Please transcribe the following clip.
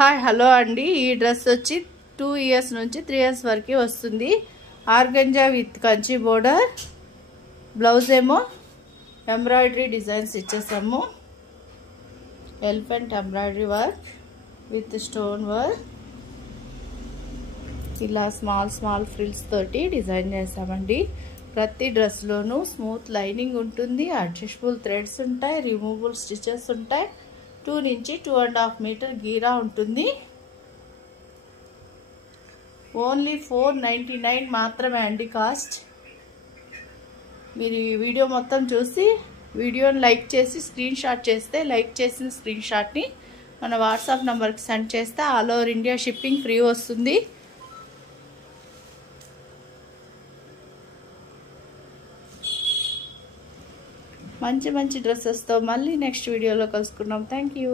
Hi hello అండి. ఈ dress వచ్చి 2 ఇయర్స్ నుంచి 3 ఇయర్స్ వరకు వస్తుంది. Organza with Kanchi border, blouse ఏమో ఎంబ్రాయిడరీ డిజైన్స్ ఇచ్చేసాము. Elephant embroidery work with stone work, ఇలా స్మాల్ ఫ్రిల్స్ తోటి డిజైన్ చేసామండి. ప్రతి డ్రెస్లోనూ స్మూత్ లైనింగ్ ఉంటుంది, అడ్జస్టబుల్ థ్రెడ్స్ ఉంటాయి, రిమూవబుల్ స్టిచెస్ ఉంటాయి. 2 నుంచి 2.5 మీటర్ గీరా ఉంటుంది. ఓన్లీ 499 మాత్రమే అండి కాస్ట్. మీరు ఈ వీడియో మొత్తం చూసి వీడియోని లైక్ చేసి స్క్రీన్ షాట్ చేస్తే, లైక్ చేసిన స్క్రీన్ షాట్ని మన వాట్సాప్ నెంబర్కి సెండ్ చేస్తే all over India shipping free వస్తుంది. మంచి డ్రెస్సెస్తో మళ్ళీ నెక్స్ట్ వీడియోలో కలుసుకుందాం. Thank you.